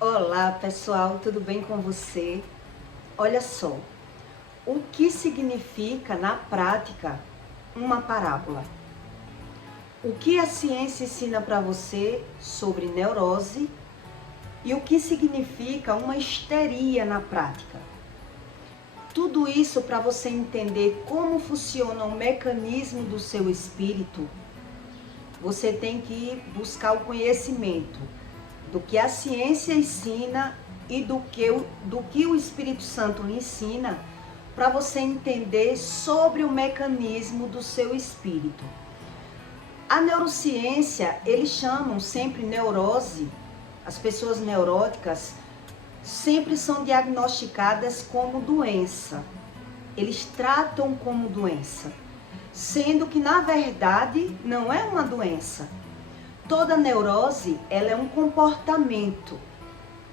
Olá pessoal, tudo bem com você? Olha só, o que significa na prática uma parábola? O que a ciência ensina para você sobre neurose e o que significa uma histeria na prática? Tudo isso para você entender como funciona o mecanismo do seu espírito, você tem que buscar o conhecimento do que a ciência ensina e do que o Espírito Santo lhe ensina, para você entender sobre o mecanismo do seu espírito. A neurociência, eles chamam sempre neurose, as pessoas neuróticas sempre são diagnosticadas como doença. Eles tratam como doença, sendo que na verdade não é uma doença. Toda neurose, ela é um comportamento.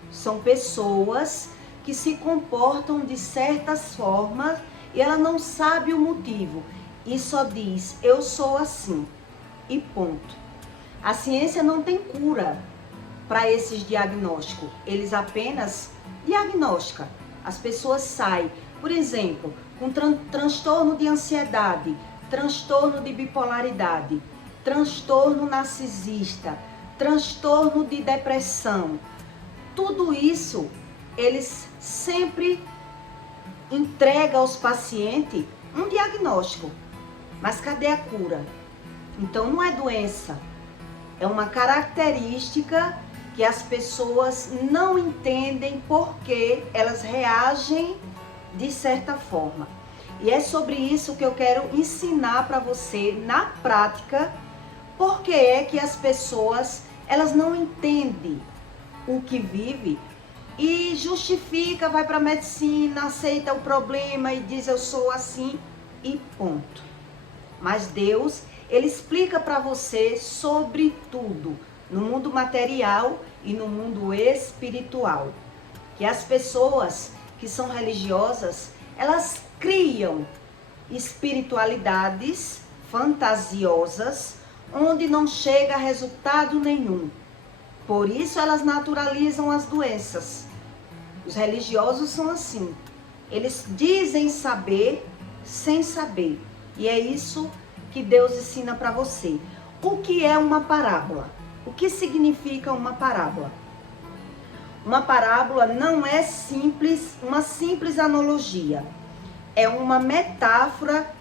São pessoas que se comportam de certas formas e ela não sabe o motivo. E só diz, eu sou assim. E ponto. A ciência não tem cura para esses diagnósticos. Eles apenas diagnosticam. As pessoas saem, por exemplo, com transtorno de ansiedade, transtorno de bipolaridade, transtorno narcisista, transtorno de depressão. Tudo isso, eles sempre entregam aos pacientes um diagnóstico. Mas cadê a cura? Então não é doença, é uma característica que as pessoas não entendem porque elas reagem de certa forma. E é sobre isso que eu quero ensinar para você na prática. Porque é que as pessoas, elas não entendem o que vive e justifica, vai para a medicina, aceita o problema e diz eu sou assim e ponto. Mas Deus, Ele explica para você sobre tudo, no mundo material e no mundo espiritual. Que as pessoas que são religiosas, elas criam espiritualidades fantasiosas, onde não chega a resultado nenhum. Por isso elas naturalizam as doenças. Os religiosos são assim. Eles dizem saber sem saber. E é isso que Deus ensina para você. O que é uma parábola? O que significa uma parábola? Uma parábola não é uma simples analogia. É uma metáfora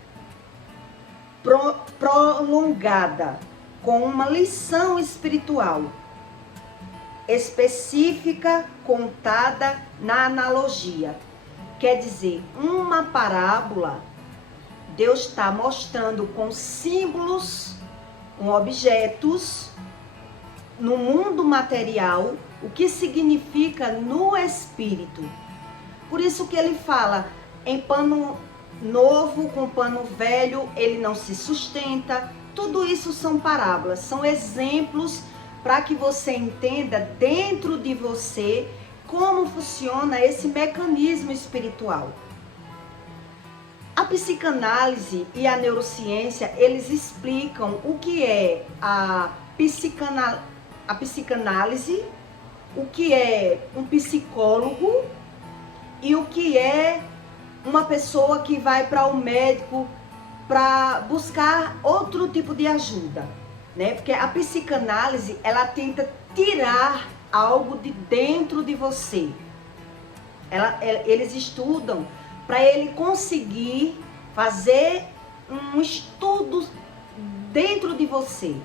prolongada, com uma lição espiritual específica contada na analogia. Quer dizer, uma parábola, Deus está mostrando com símbolos, com objetos, no mundo material, o que significa no espírito. Por isso que ele fala, em pano novo com pano velho, ele não se sustenta. Tudo isso são parábolas, são exemplos para que você entenda dentro de você como funciona esse mecanismo espiritual. A psicanálise e a neurociência, eles explicam o que é a psicanálise, o que é um psicólogo e o que é uma pessoa que vai para o médico para buscar outro tipo de ajuda, né? Porque a psicanálise, ela tenta tirar algo de dentro de você. Eles estudam para ele conseguir fazer um estudo dentro de você.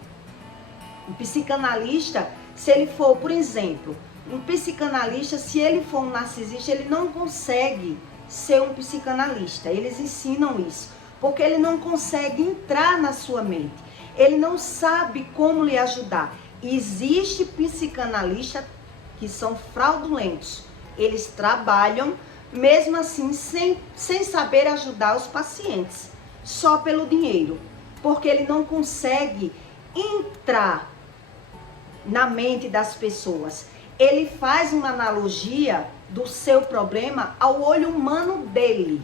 Um psicanalista, se ele for, por exemplo, um psicanalista, se ele for um narcisista, ele não consegue ser um psicanalista. Eles ensinam isso, porque ele não consegue entrar na sua mente. Ele não sabe como lhe ajudar. Existe psicanalistas que são fraudulentos. Eles trabalham, mesmo assim, sem saber ajudar os pacientes, só pelo dinheiro. Porque ele não consegue entrar na mente das pessoas. Ele faz uma analogia do seu problema ao olho humano dele.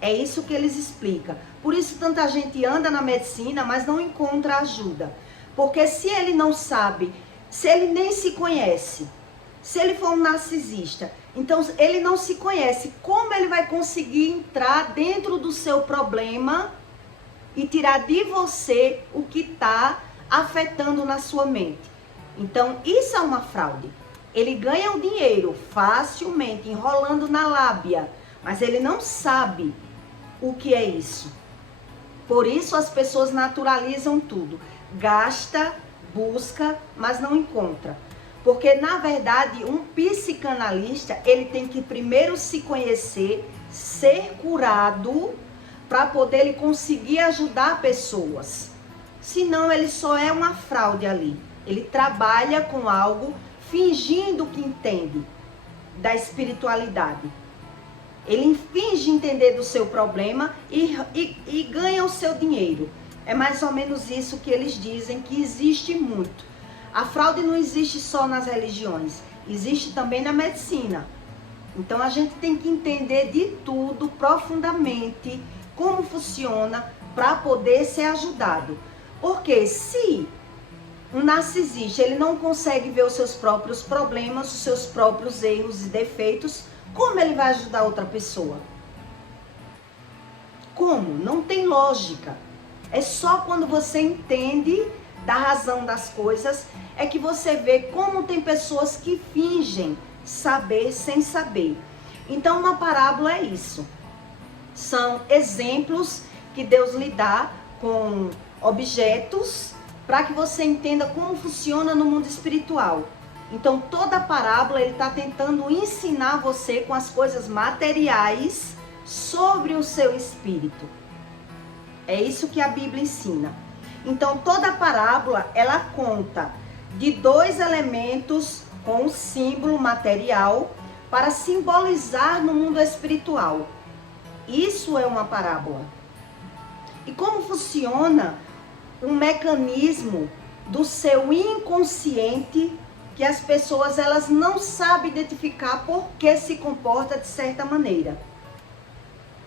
É isso que eles explicam. Por isso tanta gente anda na medicina, mas não encontra ajuda. Porque se ele não sabe, se ele nem se conhece, Se ele for um narcisista, então ele não se conhece. Como ele vai conseguir entrar dentro do seu problema e tirar de você o que está afetando na sua mente? Então, isso é uma fraude. Ele ganha o dinheiro facilmente, enrolando na lábia, mas ele não sabe o que é isso. Por isso as pessoas naturalizam tudo. Gasta, busca, mas não encontra. Porque, na verdade, um psicanalista, ele tem que primeiro se conhecer, ser curado, para poder ele conseguir ajudar pessoas. Senão, ele só é uma fraude ali. Ele trabalha com algo fingindo que entende da espiritualidade. Ele finge entender do seu problema e ganha o seu dinheiro. É mais ou menos isso que eles dizem, que existe muito. A fraude não existe só nas religiões, existe também na medicina. Então a gente tem que entender de tudo profundamente, como funciona, para poder ser ajudado. Porque se um narcisista, ele não consegue ver os seus próprios problemas, os seus próprios erros e defeitos, como ele vai ajudar outra pessoa? Como? Não tem lógica. É só quando você entende da razão das coisas é que você vê como tem pessoas que fingem saber sem saber. Então uma parábola é isso. São exemplos que Deus lhe dá com objetos para que você entenda como funciona no mundo espiritual. Então toda parábola ele está tentando ensinar você com as coisas materiais sobre o seu espírito. É isso que a Bíblia ensina. Então toda parábola ela conta de dois elementos com um símbolo material para simbolizar no mundo espiritual. Isso é uma parábola. E como funciona um mecanismo do seu inconsciente que as pessoas elas não sabem identificar por que se comporta de certa maneira.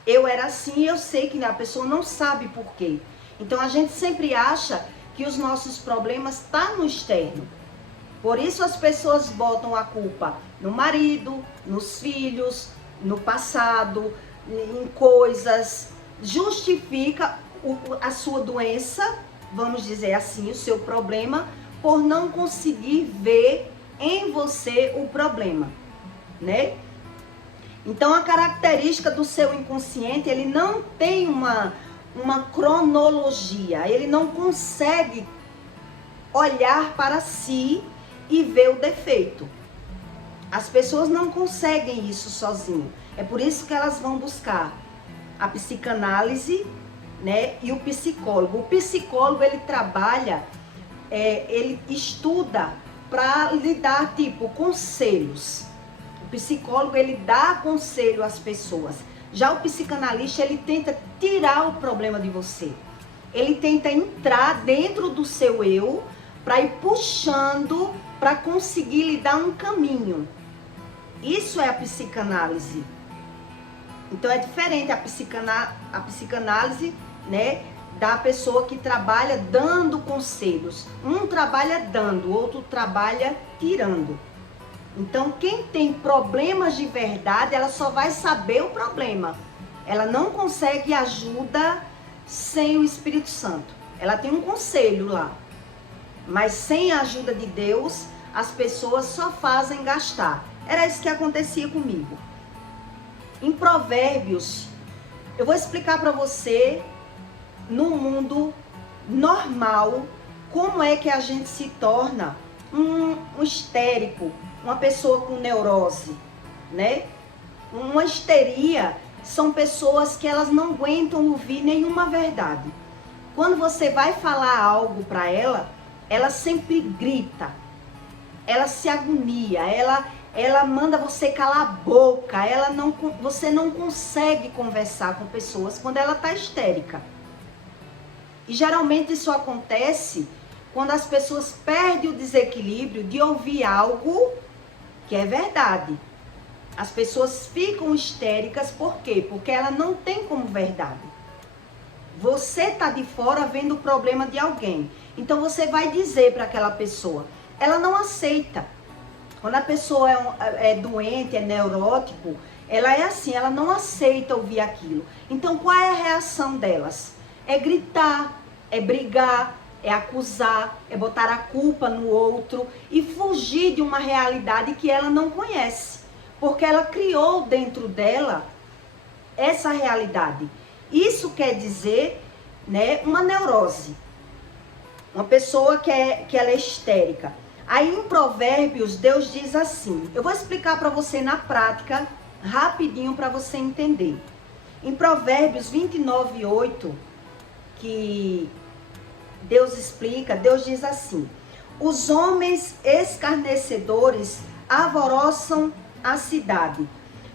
Eu era assim, eu sei que a pessoa não sabe por quê. Então a gente sempre acha que os nossos problemas estão no externo. Por isso as pessoas botam a culpa no marido, nos filhos, no passado, em coisas. Justifica a sua doença, vamos dizer assim, o seu problema, por não conseguir ver em você o problema, né? Então a característica do seu inconsciente, ele não tem uma cronologia, ele não consegue olhar para si e ver o defeito. As pessoas não conseguem isso sozinho. É por isso que elas vão buscar a psicanálise, né, e o psicólogo. O psicólogo ele trabalha, ele estuda para lhe dar tipo conselhos. O psicólogo ele dá conselho às pessoas. Já o psicanalista ele tenta tirar o problema de você. Ele tenta entrar dentro do seu eu para ir puxando para conseguir lhe dar um caminho. Isso é a psicanálise. Então é diferente a psicanálise, né, da pessoa que trabalha dando conselhos. Um trabalha dando, o outro trabalha tirando. Então quem tem problemas de verdade, ela só vai saber o problema. Ela não consegue ajuda sem o Espírito Santo. Ela tem um conselho lá. Mas sem a ajuda de Deus, as pessoas só fazem gastar. Era isso que acontecia comigo. Em Provérbios, eu vou explicar para você, no mundo normal, como é que a gente se torna um histérico, uma pessoa com neurose, né? Uma histeria são pessoas que elas não aguentam ouvir nenhuma verdade. Quando você vai falar algo para ela, ela sempre grita, ela se agonia, ela manda você calar a boca, você não consegue conversar com pessoas quando ela está histérica. E geralmente isso acontece quando as pessoas perdem o desequilíbrio de ouvir algo que é verdade. As pessoas ficam histéricas, por quê? Porque ela não tem como verdade. Você está de fora vendo o problema de alguém. Então você vai dizer para aquela pessoa, ela não aceita. Quando a pessoa é doente, é neurótico, ela é assim, ela não aceita ouvir aquilo. Então, qual é a reação delas? É gritar, é brigar, é acusar, é botar a culpa no outro e fugir de uma realidade que ela não conhece. Porque ela criou dentro dela essa realidade. Isso quer dizer, né, uma neurose. Uma pessoa que ela é histérica. Aí em Provérbios, Deus diz assim, eu vou explicar para você na prática, rapidinho para você entender. Em Provérbios 29:8, que Deus explica, Deus diz assim, os homens escarnecedores alvoroçam a cidade,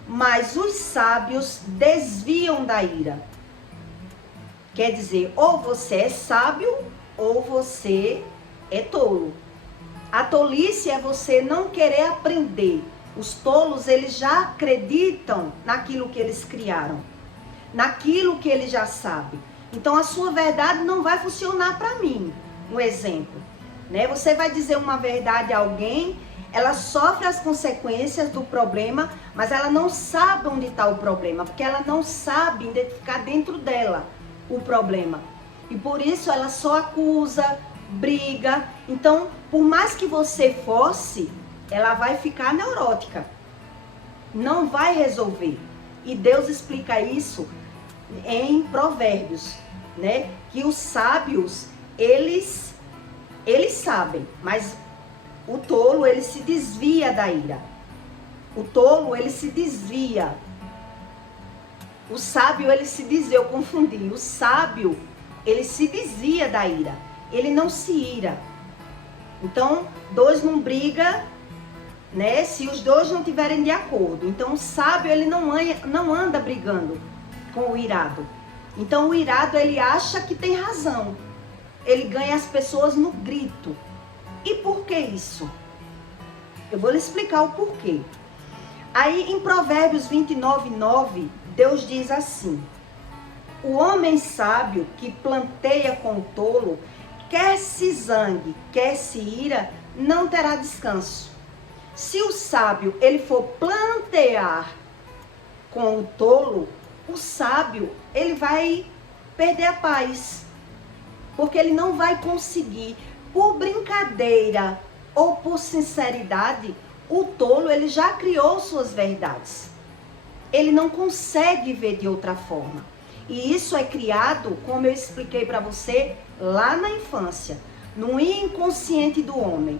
mas os sábios desviam da ira. Quer dizer, ou você é sábio, ou você é tolo. A tolice é você não querer aprender. Os tolos, eles já acreditam naquilo que eles criaram, naquilo que eles já sabem. Então, a sua verdade não vai funcionar para mim. Um exemplo, né? Você vai dizer uma verdade a alguém, ela sofre as consequências do problema, mas ela não sabe onde está o problema, porque ela não sabe identificar dentro dela o problema. E por isso ela só acusa, briga. Então, por mais que você force, ela vai ficar neurótica. Não vai resolver. E Deus explica isso em Provérbios, né? Que os sábios, eles sabem, mas o tolo, ele se desvia da ira. O tolo, ele se desvia. O sábio, ele se desvia, eu confundi. O sábio, ele se desvia da ira. Ele não se ira. Então, dois não brigam, né? Se os dois não tiverem de acordo. Então, o sábio, ele não anda brigando com o irado. Então, o irado, ele acha que tem razão. Ele ganha as pessoas no grito. E por que isso? Eu vou lhe explicar o porquê. Aí, em Provérbios 29:9, Deus diz assim, o homem sábio que planteia com o tolo, quer se zangue, quer se ira, não terá descanso. Se o sábio, ele for plantear com o tolo, o sábio, ele vai perder a paz. Porque ele não vai conseguir, por brincadeira ou por sinceridade, o tolo, ele já criou suas verdades. Ele não consegue ver de outra forma. E isso é criado, como eu expliquei para você, lá na infância, no inconsciente do homem.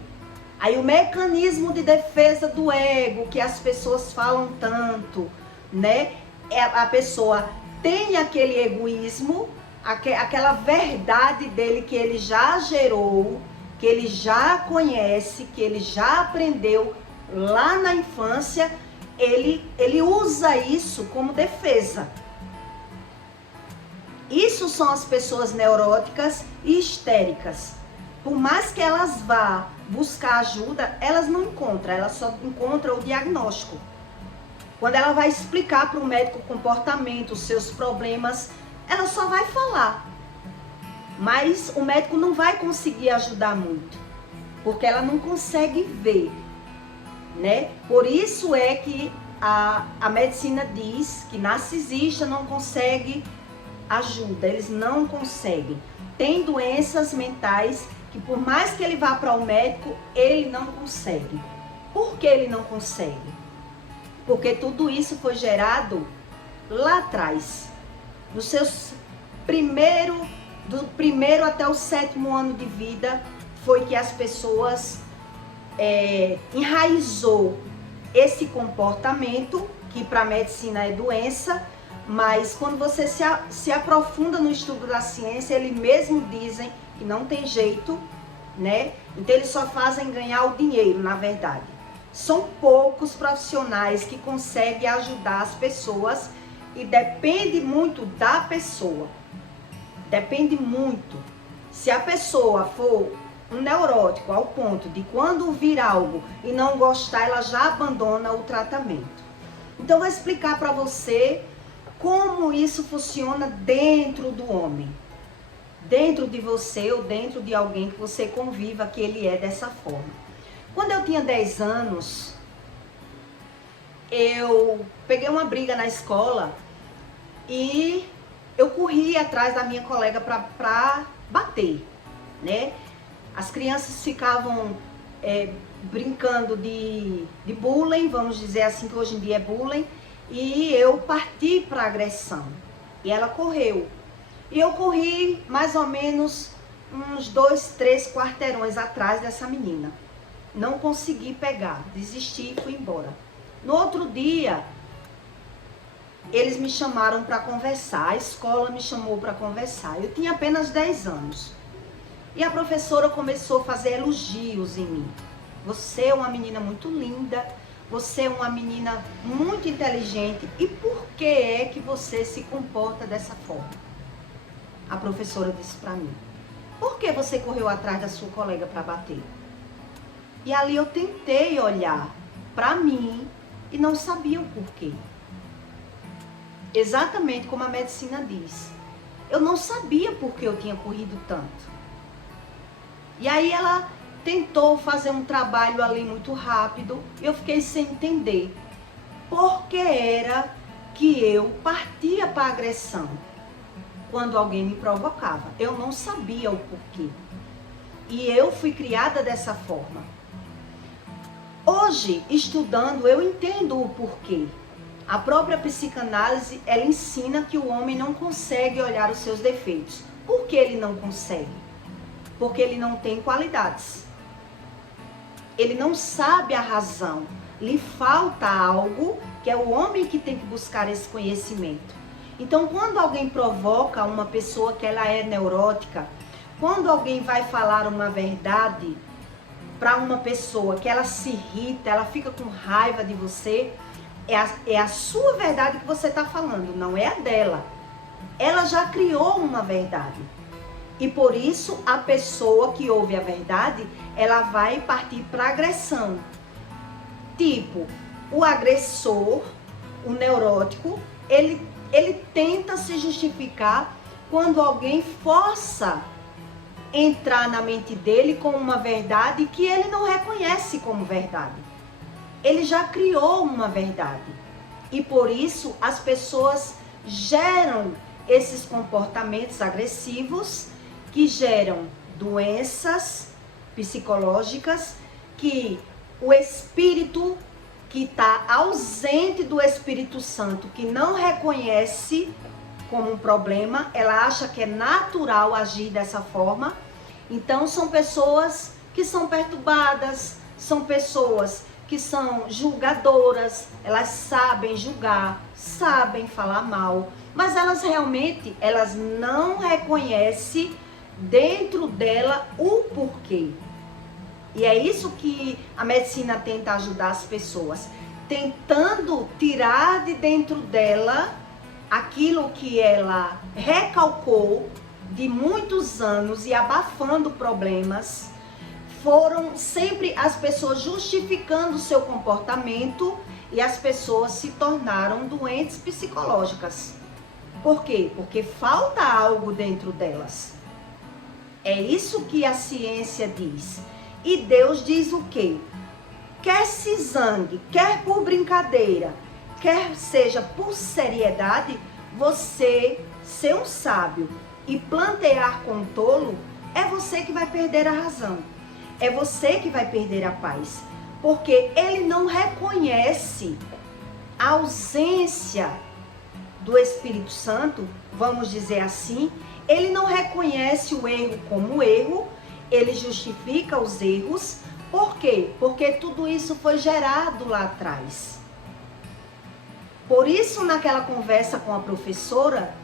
Aí o mecanismo de defesa do ego, que as pessoas falam tanto, né? A pessoa tem aquele egoísmo, aquela verdade dele que ele já gerou, que ele já conhece, que ele já aprendeu lá na infância, ele usa isso como defesa. Isso são as pessoas neuróticas e histéricas. Por mais que elas vá buscar ajuda, elas não encontram, elas só encontram o diagnóstico. Quando ela vai explicar para o médico o comportamento, os seus problemas, ela só vai falar. Mas o médico não vai conseguir ajudar muito, porque ela não consegue ver, né? Por isso é que a medicina diz que narcisista não consegue ajuda, eles não conseguem. Tem doenças mentais que por mais que ele vá para o médico, ele não consegue. Por que ele não consegue? Porque tudo isso foi gerado lá atrás, nos seus do primeiro até o 7º ano de vida, foi que as pessoas enraizou esse comportamento, que para a medicina é doença, mas quando você se aprofunda no estudo da ciência, eles mesmo dizem que não tem jeito, né? Então eles só fazem ganhar o dinheiro, na verdade. São poucos profissionais que conseguem ajudar as pessoas e depende muito da pessoa. Depende muito. Se a pessoa for um neurótico ao ponto de quando vir algo e não gostar, ela já abandona o tratamento. Então eu vou explicar para você como isso funciona dentro do homem. Dentro de você ou dentro de alguém que você conviva, que ele é dessa forma. Quando eu tinha 10 anos, eu peguei uma briga na escola e eu corri atrás da minha colega para bater, né? As crianças ficavam brincando de bullying, vamos dizer assim, que hoje em dia é bullying, e eu parti para agressão. E ela correu. E eu corri mais ou menos uns 2, 3 quarteirões atrás dessa menina. Não consegui pegar, desisti e fui embora. No outro dia, eles me chamaram para conversar, a escola me chamou para conversar. Eu tinha apenas 10 anos. E a professora começou a fazer elogios em mim. Você é uma menina muito linda, você é uma menina muito inteligente. E por que é que você se comporta dessa forma? A professora disse para mim. Por que você correu atrás da sua colega para bater? E ali eu tentei olhar para mim e não sabia o porquê. Exatamente como a medicina diz. Eu não sabia por que eu tinha corrido tanto. E aí ela tentou fazer um trabalho ali muito rápido e eu fiquei sem entender por que era que eu partia para a agressão quando alguém me provocava. Eu não sabia o porquê. E eu fui criada dessa forma. Hoje, estudando, eu entendo o porquê. A própria psicanálise, ela ensina que o homem não consegue olhar os seus defeitos. Por que ele não consegue? Porque ele não tem qualidades. Ele não sabe a razão. Lhe falta algo, que é o homem que tem que buscar esse conhecimento. Então, quando alguém provoca uma pessoa que ela é neurótica, quando alguém vai falar uma verdade para uma pessoa que ela se irrita, ela fica com raiva de você, é a sua verdade que você está falando, não é a dela. Ela já criou uma verdade. E por isso, a pessoa que ouve a verdade, ela vai partir para agressão. Tipo, o agressor, o neurótico, ele tenta se justificar quando alguém força entrar na mente dele com uma verdade que ele não reconhece como verdade. Ele já criou uma verdade. E por isso, as pessoas geram esses comportamentos agressivos que geram doenças psicológicas, que o espírito que está ausente do Espírito Santo, que não reconhece como um problema, ela acha que é natural agir dessa forma. Então são pessoas que são perturbadas, são pessoas que são julgadoras, elas sabem julgar, sabem falar mal, mas elas realmente, elas não reconhecem dentro dela o porquê. E é isso que a medicina tenta ajudar as pessoas, tentando tirar de dentro dela aquilo que ela recalcou de muitos anos e abafando problemas. Foram sempre as pessoas justificando o seu comportamento e as pessoas se tornaram doentes psicológicas. Por quê? Porque falta algo dentro delas. É isso que a ciência diz. E Deus diz o quê? Quer se zangue, quer por brincadeira, quer seja por seriedade, você ser um sábio e plantear com um tolo, é você que vai perder a razão. É você que vai perder a paz. Porque ele não reconhece a ausência do Espírito Santo, vamos dizer assim. Ele não reconhece o erro como erro, ele justifica os erros. Por quê? Porque tudo isso foi gerado lá atrás. Por isso, naquela conversa com a professora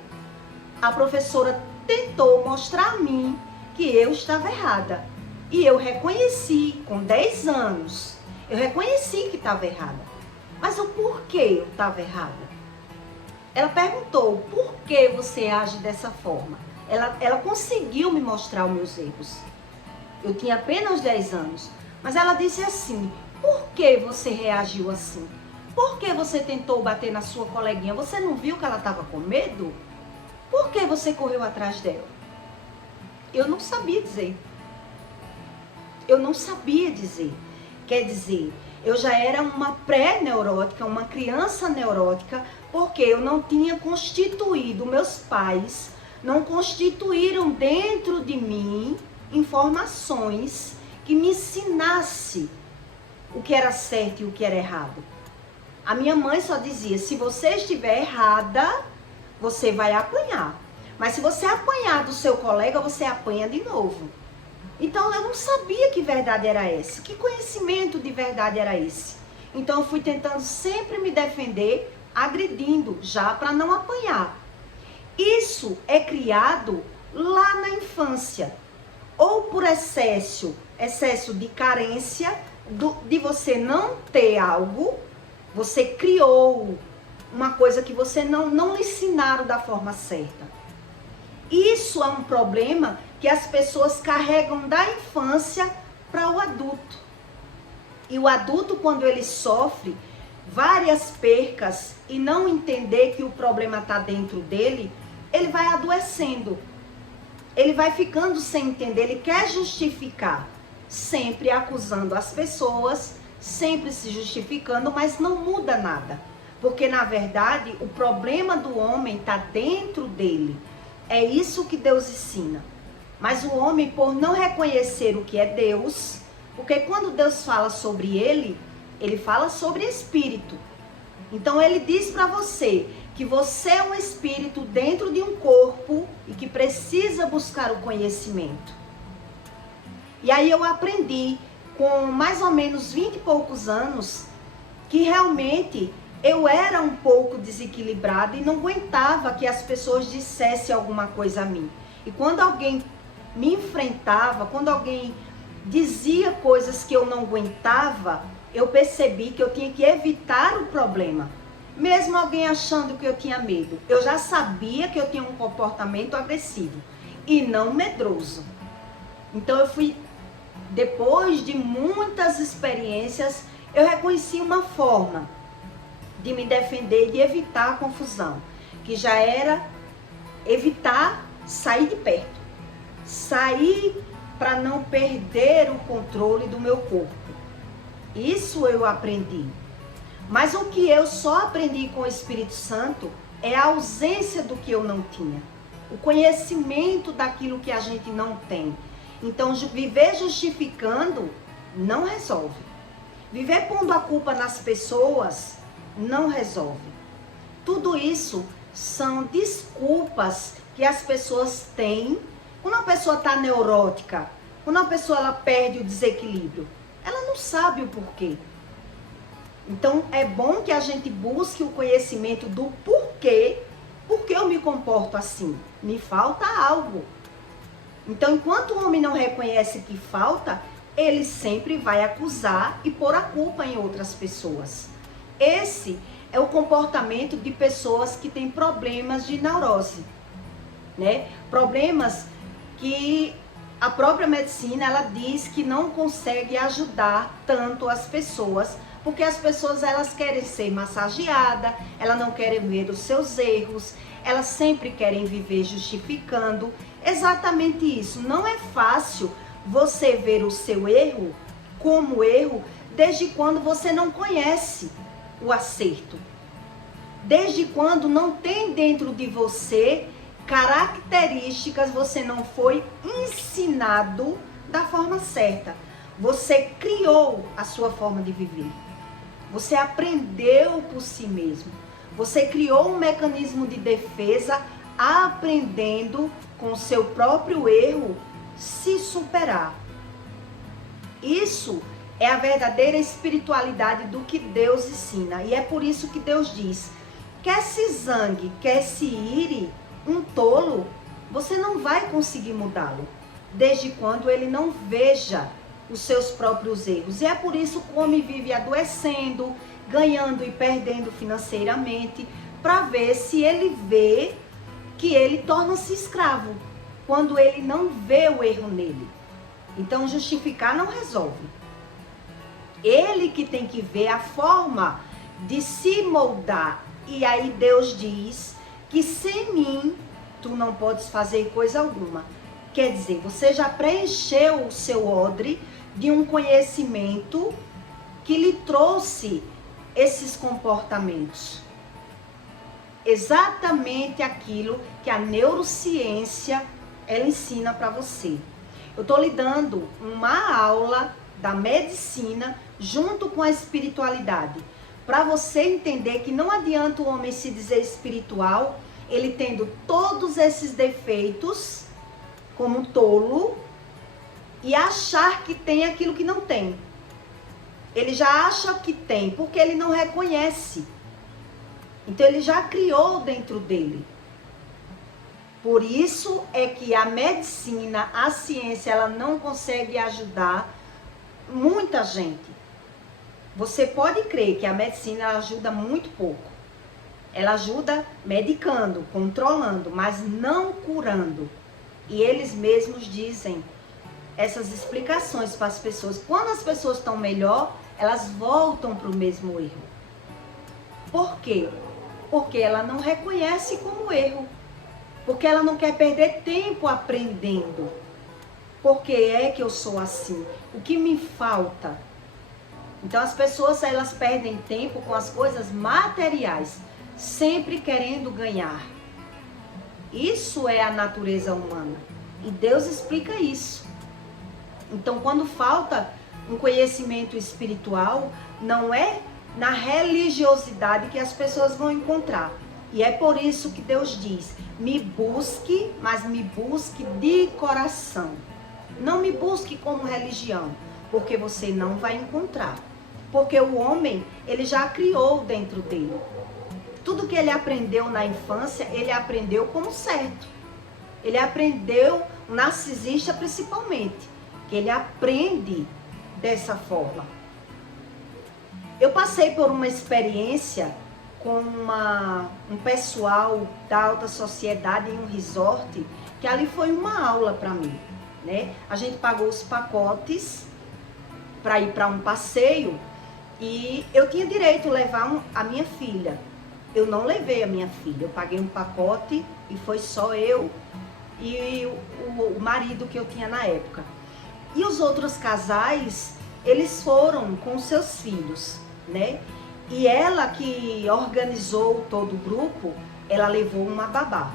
tentou mostrar a mim que eu estava errada. E eu reconheci, com 10 anos, eu reconheci que estava errada. Mas o porquê eu estava errada? Ela perguntou, por que você age dessa forma? Ela conseguiu me mostrar os meus erros. Eu tinha apenas 10 anos. Mas ela disse assim, por que você reagiu assim? Por que você tentou bater na sua coleguinha? Você não viu que ela estava com medo? Por que você correu atrás dela? Eu não sabia dizer. Eu não sabia dizer. Quer dizer, eu já era uma pré-neurótica, uma criança neurótica, porque eu não tinha constituído, meus pais não constituíram dentro de mim informações que me ensinasse o que era certo e o que era errado. A minha mãe só dizia, se você estiver errada, você vai apanhar. Mas se você apanhar do seu colega, você apanha de novo. Então eu não sabia que verdade era essa, que conhecimento de verdade era esse. Então eu fui tentando sempre me defender, agredindo já para não apanhar. Isso é criado lá na infância, ou por excesso de carência, de você não ter algo, você criou uma coisa que você não lhe ensinaram da forma certa. Isso é um problema que as pessoas carregam da infância para o adulto. E o adulto, quando ele sofre várias percas e não entender que o problema está dentro dele, ele vai adoecendo. Ele vai ficando sem entender, ele quer justificar, sempre acusando as pessoas, sempre se justificando, mas não muda nada. Porque, na verdade, o problema do homem está dentro dele. É isso que Deus ensina. Mas o homem, por não reconhecer o que é Deus, porque quando Deus fala sobre ele fala sobre espírito. Então ele diz para você que você é um espírito dentro de um corpo e que precisa buscar o conhecimento. E aí eu aprendi, com mais ou menos 20 e poucos anos, que realmente eu era um pouco desequilibrada e não aguentava que as pessoas dissessem alguma coisa a mim. E quando alguém me enfrentava, quando alguém dizia coisas que eu não aguentava, eu percebi que eu tinha que evitar o problema. Mesmo alguém achando que eu tinha medo, eu já sabia que eu tinha um comportamento agressivo e não medroso. Então eu fui, depois de muitas experiências, eu reconheci uma forma de me defender, de evitar a confusão, que já era evitar sair de perto, sair para não perder o controle do meu corpo. Isso eu aprendi. Mas o que eu só aprendi com o Espírito Santo é a ausência do que eu não tinha, o conhecimento daquilo que a gente não tem. Então, viver justificando não resolve. Viver pondo a culpa nas pessoas não resolve. Tudo isso são desculpas que as pessoas têm. Quando a pessoa está neurótica, quando a pessoa ela perde o desequilíbrio, ela não sabe o porquê. Então é bom que a gente busque o conhecimento do porquê. Por que eu me comporto assim? Me falta algo. Então, enquanto o homem não reconhece que falta, ele sempre vai acusar e pôr a culpa em outras pessoas. Esse é o comportamento de pessoas que têm problemas de neurose, né? Problemas que a própria medicina, ela diz que não consegue ajudar tanto as pessoas, porque as pessoas, elas querem ser massageadas, elas não querem ver os seus erros, elas sempre querem viver justificando. Exatamente isso. Não é fácil você ver o seu erro como erro desde quando você não conhece o acerto. Desde quando não tem dentro de você características, você não foi ensinado da forma certa. Você criou a sua forma de viver. Você aprendeu por si mesmo. Você criou um mecanismo de defesa, aprendendo com o seu próprio erro se superar. Isso é a verdadeira espiritualidade do que Deus ensina. E é por isso que Deus diz: quer se zangue, quer se ire, um tolo, você não vai conseguir mudá-lo, desde quando ele não veja os seus próprios erros. E é por isso que o homem vive adoecendo, ganhando e perdendo financeiramente, para ver se ele vê que ele torna-se escravo, quando ele não vê o erro nele. Então, justificar não resolve. Ele que tem que ver a forma de se moldar. E aí Deus diz que sem mim tu não podes fazer coisa alguma. Quer dizer, você já preencheu o seu odre de um conhecimento que lhe trouxe esses comportamentos? Exatamente aquilo que a neurociência ela ensina para você. Eu estou lhe dando uma aula da medicina junto com a espiritualidade, para você entender que não adianta o homem se dizer espiritual, ele tendo todos esses defeitos como tolo e achar que tem aquilo que não tem. Ele já acha que tem, porque ele não reconhece. Então ele já criou dentro dele. Por isso é que a medicina, a ciência, ela não consegue ajudar muita gente. Você pode crer que a medicina ela ajuda muito pouco. Ela ajuda medicando, controlando, mas não curando. E eles mesmos dizem essas explicações para as pessoas. Quando as pessoas estão melhor, elas voltam para o mesmo erro. Por quê? Porque ela não reconhece como erro. Porque ela não quer perder tempo aprendendo. Por que é que eu sou assim? O que me falta? Então as pessoas elas perdem tempo com as coisas materiais, sempre querendo ganhar. Isso é a natureza humana. E Deus explica isso. Então quando falta um conhecimento espiritual, não é na religiosidade que as pessoas vão encontrar. E é por isso que Deus diz, me busque, mas me busque de coração. Não me busque como religião, porque você não vai encontrar. Porque o homem, ele já criou dentro dele. Tudo que ele aprendeu na infância, ele aprendeu como certo. Ele aprendeu, o narcisista principalmente, que ele aprende dessa forma. Eu passei por uma experiência com um pessoal da alta sociedade em um resort, que ali foi uma aula para mim, né? A gente pagou os pacotes para ir para um passeio e eu tinha direito a levar a minha filha. Eu não levei a minha filha, eu paguei um pacote e foi só eu e o marido que eu tinha na época. E os outros casais, eles foram com seus filhos, né? E ela que organizou todo o grupo, ela levou uma babá.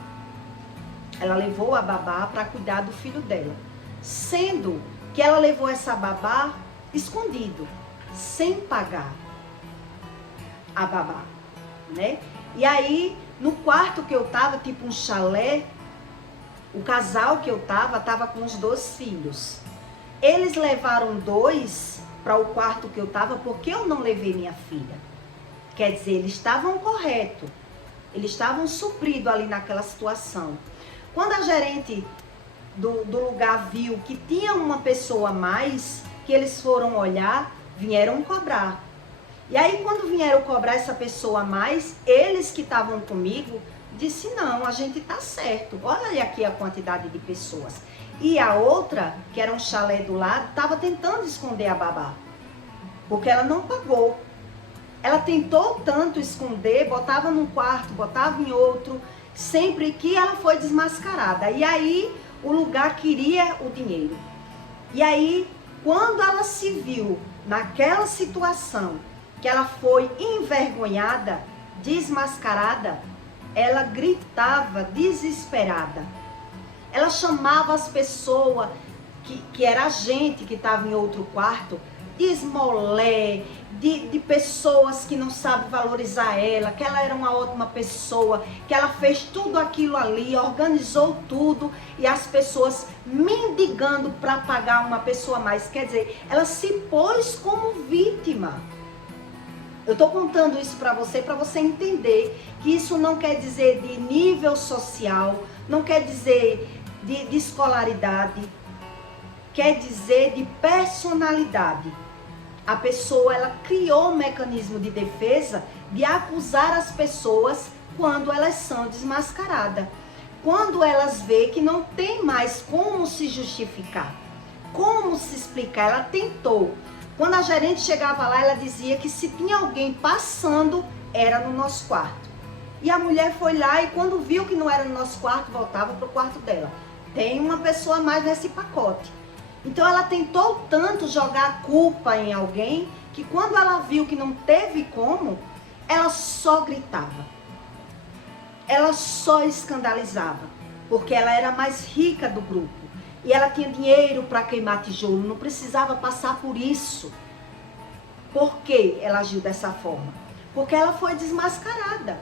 Ela levou a babá para cuidar do filho dela. Sendo que ela levou essa babá escondido, sem pagar a babá, né? E aí, no quarto que eu tava, tipo um chalé, o casal que eu tava com os 2 filhos. Eles levaram 2 para o quarto que eu tava, porque eu não levei minha filha. Quer dizer, eles estavam corretos. Eles estavam supridos ali naquela situação. Quando a gerente do lugar viu que tinha uma pessoa a mais, que eles foram olhar, vieram cobrar. E aí, quando vieram cobrar essa pessoa a mais, eles que estavam comigo, disse, não, a gente tá certo. Olha aqui a quantidade de pessoas. E a outra, que era um chalé do lado, estava tentando esconder a babá. Porque ela não pagou. Ela tentou tanto esconder, botava num quarto, botava em outro, sempre que ela foi desmascarada. E aí, o lugar queria o dinheiro. E aí, quando ela se viu naquela situação, que ela foi envergonhada, desmascarada, ela gritava desesperada. Ela chamava as pessoas, que era a gente que estava em outro quarto, de esmolé, de pessoas que não sabem valorizar ela, que ela era uma ótima pessoa, que ela fez tudo aquilo ali, organizou tudo, e as pessoas mendigando para pagar uma pessoa a mais. Quer dizer, ela se pôs como vítima. Eu estou contando isso para você entender que isso não quer dizer de nível social, não quer dizer de escolaridade, quer dizer de personalidade. A pessoa, ela criou um mecanismo de defesa de acusar as pessoas quando elas são desmascaradas. Quando elas veem que não tem mais como se justificar, como se explicar. Ela tentou. Quando a gerente chegava lá, ela dizia que se tinha alguém passando, era no nosso quarto. E a mulher foi lá e quando viu que não era no nosso quarto, voltava para o quarto dela. Tem uma pessoa a mais nesse pacote. Então ela tentou tanto jogar a culpa em alguém que quando ela viu que não teve como, ela só gritava. Ela só escandalizava, porque ela era a mais rica do grupo. E ela tinha dinheiro para queimar tijolo, não precisava passar por isso. Por que ela agiu dessa forma? Porque ela foi desmascarada.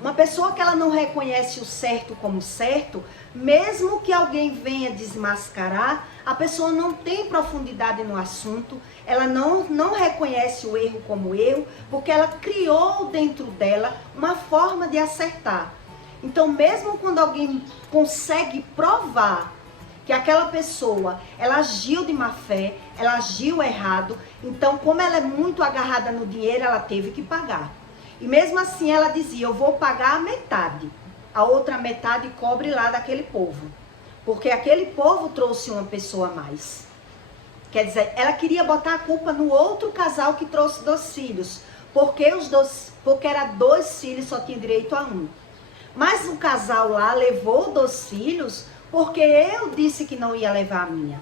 Uma pessoa que ela não reconhece o certo como certo, mesmo que alguém venha desmascarar, a pessoa não tem profundidade no assunto, ela não reconhece o erro como erro, porque ela criou dentro dela uma forma de acertar. Então, mesmo quando alguém consegue provar que aquela pessoa, ela agiu de má fé, ela agiu errado, então, como ela é muito agarrada no dinheiro, ela teve que pagar. E mesmo assim ela dizia, eu vou pagar a metade. A outra metade cobre lá daquele povo. Porque aquele povo trouxe uma pessoa a mais. Quer dizer, ela queria botar a culpa no outro casal que trouxe 2 filhos. Porque era 2 filhos, só tinha direito a 1. Mas o casal lá levou 2 filhos porque eu disse que não ia levar a minha.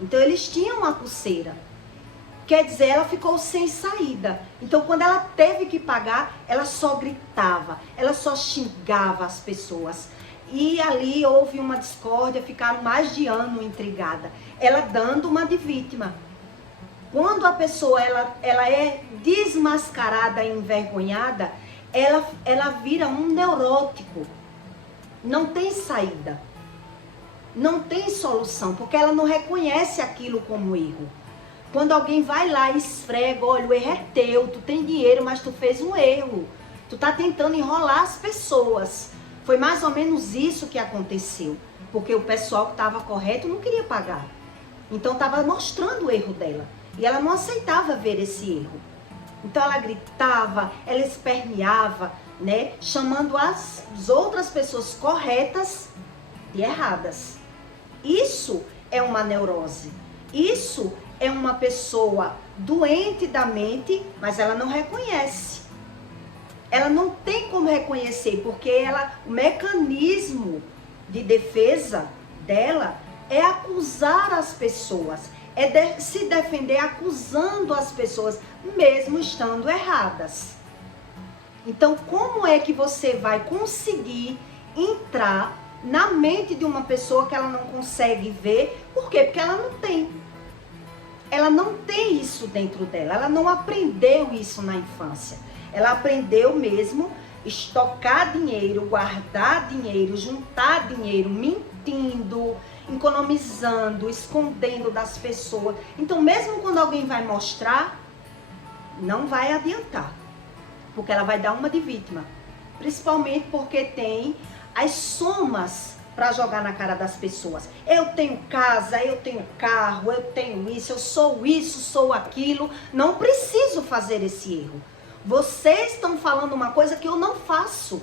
Então eles tinham uma pulseira. Quer dizer, ela ficou sem saída. Então, quando ela teve que pagar, ela só gritava, ela só xingava as pessoas. E ali houve uma discórdia, ficaram mais de ano intrigada. Ela dando uma de vítima. Quando a pessoa ela é desmascarada e envergonhada, ela vira um neurótico. Não tem saída. Não tem solução, porque ela não reconhece aquilo como erro. Quando alguém vai lá e esfrega, olha, o erro é teu, tu tem dinheiro, mas tu fez um erro. Tu tá tentando enrolar as pessoas. Foi mais ou menos isso que aconteceu. Porque o pessoal que estava correto não queria pagar. Então estava mostrando o erro dela. E ela não aceitava ver esse erro. Então ela gritava, ela esperneava, né? Chamando as outras pessoas corretas de erradas. Isso é uma neurose. Isso é uma pessoa doente da mente, mas ela não reconhece. Ela não tem como reconhecer, porque o mecanismo de defesa dela é acusar as pessoas, se defender acusando as pessoas, mesmo estando erradas. Então, como é que você vai conseguir entrar na mente de uma pessoa que ela não consegue ver? Por quê? Porque ela não tem. Ela não tem isso dentro dela, ela não aprendeu isso na infância. Ela aprendeu mesmo estocar dinheiro, guardar dinheiro, juntar dinheiro, mentindo, economizando, escondendo das pessoas. Então, mesmo quando alguém vai mostrar, não vai adiantar, porque ela vai dar uma de vítima. Principalmente porque tem as somas para jogar na cara das pessoas. Eu tenho casa, eu tenho carro, eu tenho isso, sou aquilo. Não preciso fazer esse erro. Vocês estão falando uma coisa que eu não faço.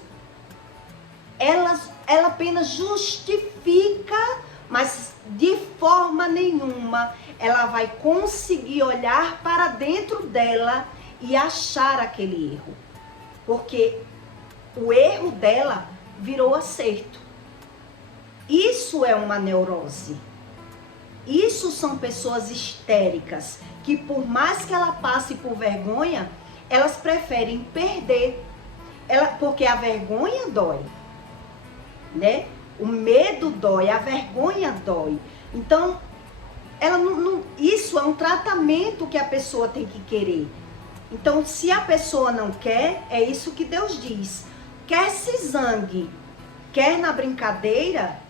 Ela apenas justifica, mas de forma nenhuma ela vai conseguir olhar para dentro dela e achar aquele erro. Porque o erro dela virou acerto. Isso é uma neurose. Isso são pessoas histéricas que, por mais que ela passe por vergonha, elas preferem perder. Porque a vergonha dói, né? O medo dói, a vergonha dói. Então, isso é um tratamento que a pessoa tem que querer. Então, se a pessoa não quer, é isso que Deus diz. Quer se zangue, quer na brincadeira,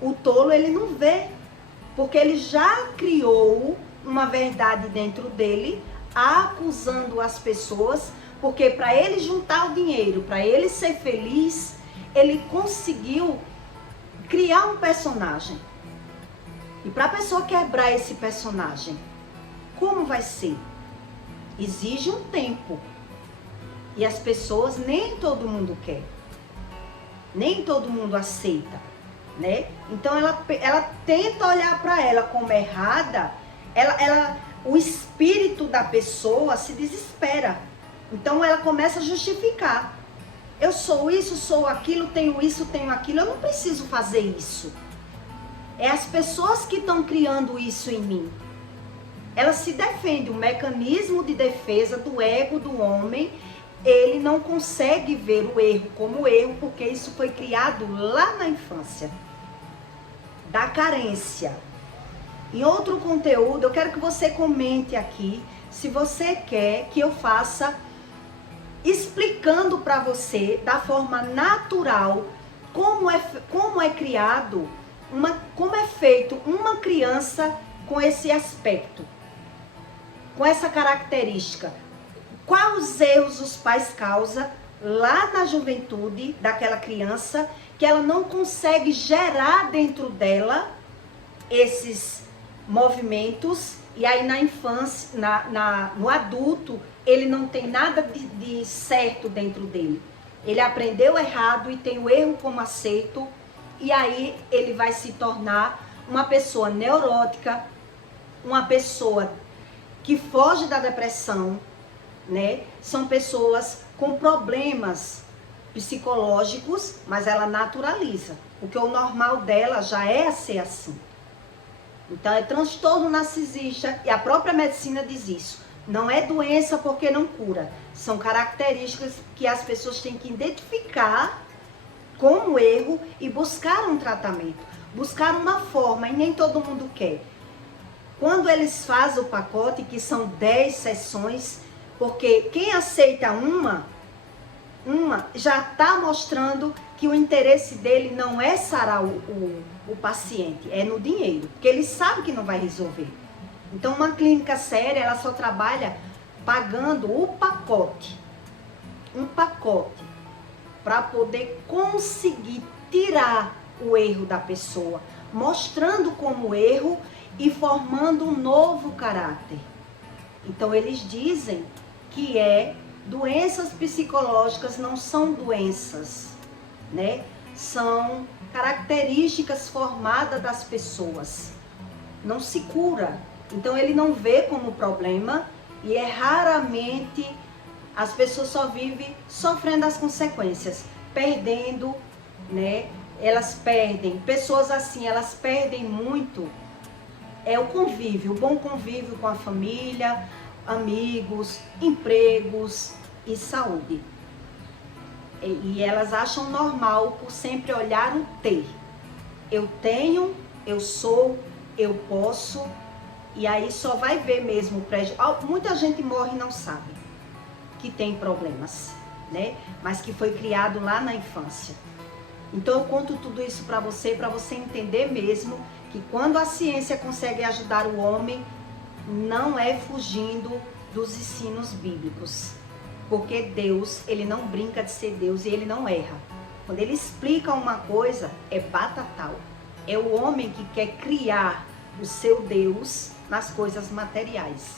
o tolo ele não vê, porque ele já criou uma verdade dentro dele, acusando as pessoas, porque para ele juntar o dinheiro, para ele ser feliz, ele conseguiu criar um personagem. E para a pessoa quebrar esse personagem, como vai ser? Exige um tempo. E as pessoas, nem todo mundo quer. Nem todo mundo aceita. Né? Então ela tenta olhar para ela como errada, o espírito da pessoa se desespera. Então ela começa a justificar. Eu sou isso, sou aquilo, tenho isso, tenho aquilo, eu não preciso fazer isso. É as pessoas que estão criando isso em mim. ela se defende, o mecanismo de defesa do ego do homem, ele não consegue ver o erro como erro, porque isso foi criado lá na infância, da carência. Em outro conteúdo, eu quero que você comente aqui, se você quer que eu faça explicando para você, da forma natural, como é criado, como é feito uma criança com esse aspecto, com essa característica. Quais os erros os pais causam lá na juventude daquela criança, que ela não consegue gerar dentro dela esses movimentos, e aí na infância, no adulto, ele não tem nada de certo dentro dele. Ele aprendeu errado e tem o erro como aceito, e aí ele vai se tornar uma pessoa neurótica, uma pessoa que foge da depressão, né? São pessoas com problemas psicológicos, mas ela naturaliza, porque o normal dela já é ser assim. Então é transtorno narcisista, e a própria medicina diz isso. Não é doença porque não cura. São características que as pessoas têm que identificar como erro e buscar um tratamento, buscar uma forma, e nem todo mundo quer. Quando eles fazem o pacote, que são 10 sessões, porque quem aceita uma já está mostrando que o interesse dele não é sarar o paciente, é no dinheiro, porque ele sabe que não vai resolver. Então, uma clínica séria, ela só trabalha pagando o pacote, um pacote, para poder conseguir tirar o erro da pessoa, mostrando como erro e formando um novo caráter. Então, eles dizem que doenças psicológicas não são doenças, né? São características formadas das pessoas. Não se cura. Então ele não vê como problema, e raramente as pessoas só vivem sofrendo as consequências, perdendo, né? Elas perdem, pessoas assim, elas perdem muito o convívio, o bom convívio com a família, amigos, empregos e saúde. E elas acham normal por sempre olhar o ter. Eu tenho, eu sou, eu posso, e aí só vai ver mesmo o prejuízo. Muita gente morre e não sabe que tem problemas, né? Mas que foi criado lá na infância. Então eu conto tudo isso para você entender mesmo que quando a ciência consegue ajudar o homem, não é fugindo dos ensinos bíblicos. Porque Deus, ele não brinca de ser Deus e ele não erra. Quando ele explica uma coisa, é batatal. É o homem que quer criar o seu Deus nas coisas materiais,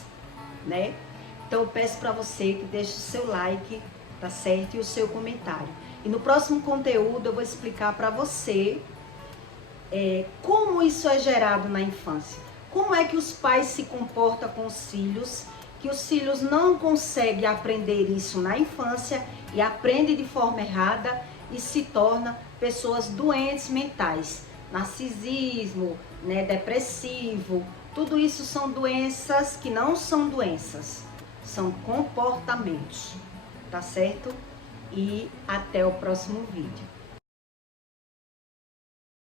né? Então eu peço para você que deixe o seu like, tá certo? E o seu comentário. E no próximo conteúdo eu vou explicar para você como isso é gerado na infância. Como é que os pais se comportam com os filhos, que os filhos não conseguem aprender isso na infância e aprendem de forma errada e se tornam pessoas doentes mentais. Narcisismo, né, depressivo, tudo isso são doenças que não são doenças, são comportamentos, tá certo? E até o próximo vídeo.